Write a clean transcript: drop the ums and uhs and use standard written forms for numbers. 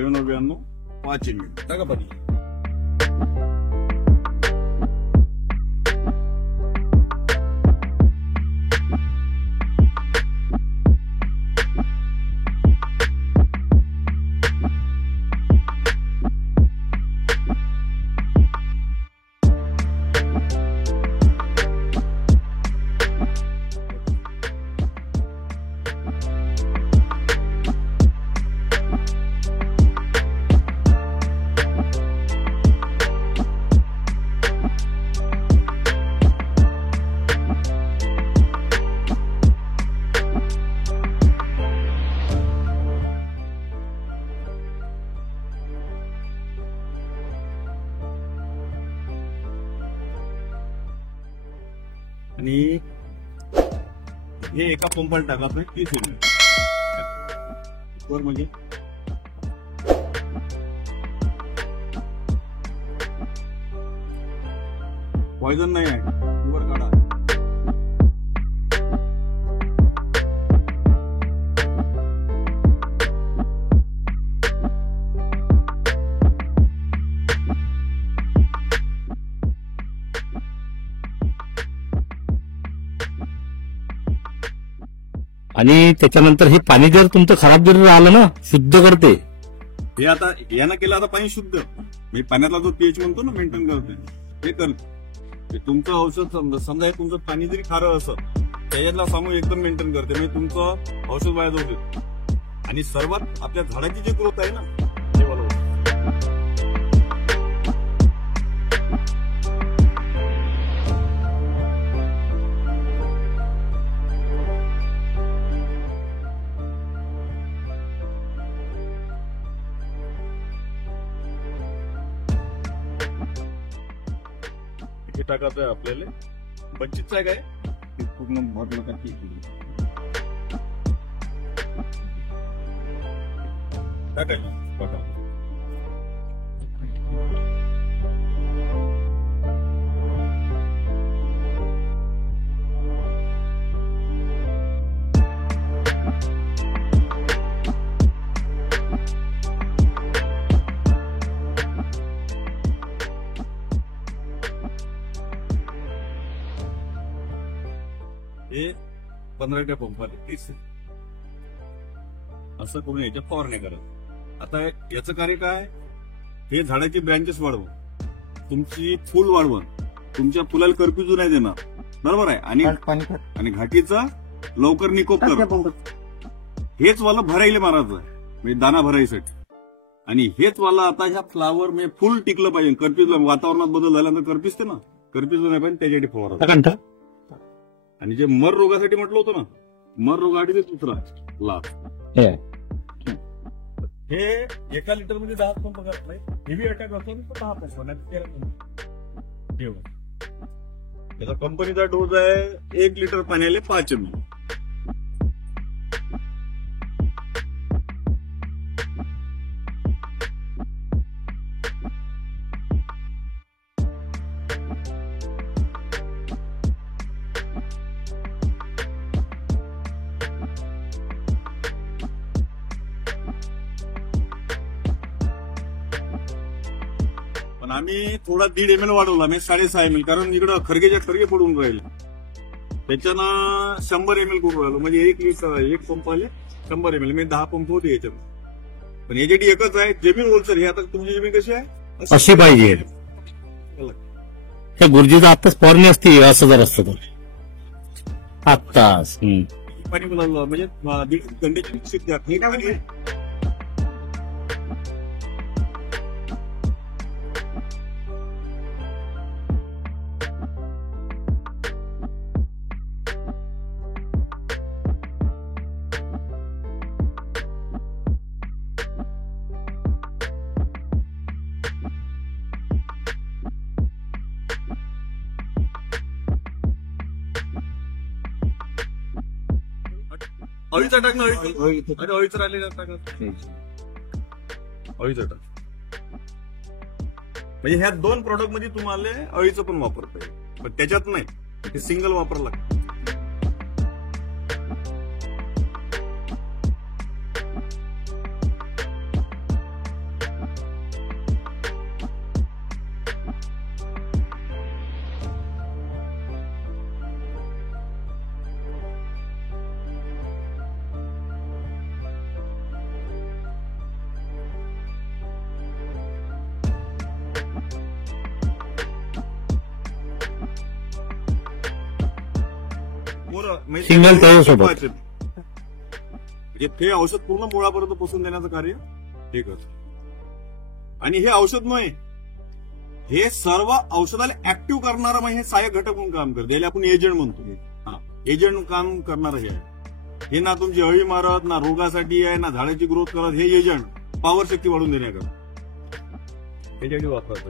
9292 टाका पाणी. आणि हे एका पंपाला टाका आपण 30 होईल वर. म्हणजे पॉइझन नाही आहे, वर काढा. आणि त्याच्यानंतर हे पाणी जर तुमचं खराब जर राहिलं ना, शुद्ध करते हे. आता यानं केलं आता पाणी शुद्ध, म्हणजे पाण्यातला जो पीएच म्हणतो ना मेंटेन करते, हे करते. तुमचं औषध समजा हे तुमचं पाणी जरी खारं असं त्याच्यातला सामू एकदम मेंटेन करते, म्हणजे तुमचं औषध वाया जाऊ देत. आणि सर्वात आपल्या झाडाची जी ग्रोथ आहे ना ते वाढवते. हे टाकायचं आहे आपल्याला 25 आहे काय पूर्ण भरलं का टाकायचं. हे 15 पंपाले 30 असं करून याच्या फवारण्या करा. आता याचं कार्य काय, हे झाडाची ब्रँचेस वाढवून तुमची फुल वाढवून तुमच्या फुलाला करपिजू नाही देणार, बरोबर आहे. आणि घाटीचा लवकर निकोप कर. हेच वाला भरायला मारायचं म्हणजे दाना भरायसाठी. आणि हेच वाला आता ह्या फ्लावर म्हणजे फुल टिकलं पाहिजे. करपिज वातावरणात बदल झाल्यानंतर करपिजते ना, करपिजू नाही पाहिजे त्याच्यासाठी फवारा. आणि जे मर रोगासाठी म्हटलं होतं ना, मर रोगासाठी ते दुसरा लाभ. हे एका लिटर मध्ये 10 पंप करत नाही. हेवी अटॅक असतो तर 10 पंप नाही. त्याचा कंपनीचा डोज आहे 1 लिटर पाण्याला 5 ml. आम्ही थोडा 1.5 ml वाढवला, म्हणजे 6.5 ml, कारण इकडं खरगेच्या खरगे पडून राहिले. त्याच्यानं 100 ml करून राहिलो, म्हणजे 1 लिटर 1 पंप आले 100 ml, म्हणजे 10 पंप होते याच्यात. पण याच्यासाठी एकच आहे, जमीन ओलसर. हे आता तुमची जमीन कशी आहे अशी पाहिजे. त्या गुरुजीचं आत्ताच फवारणी असते असं जर असतं तर आत्ताच पाणी बोलावलं म्हणजे 1.5 घंटेची मिक्सित द्या. अळीचा टाक ना, अळीचं राहिलेलं टाक, अळीचं टाक. म्हणजे ह्या 2 प्रोडक्ट मध्ये तुम्हाला अळीचं पण वापरता येईल, पण त्याच्यात नाही, हे सिंगल वापरायला लागतं. समोर म्हणजे सिंगल त्याच्यासोबत. म्हणजे ते औषध पूर्ण मुळापर्यंत पोचून देण्याचं कार्य हे करतं. आणि हे औषध नाही, हे सर्व औषधाला ऍक्टिव्ह करणारं म्हणजे हे सहाय्यक घटक म्हणून काम करते, याला आपण एजंट म्हणतो. एजंट काम करणार हे ना तुमची अळी मारत, ना रोगासाठी आहे, ना झाडाची ग्रोथ करत. हे एजंट पॉवर शक्ती वाढवून देण्याकरता त्याच्यासाठी वापरतो.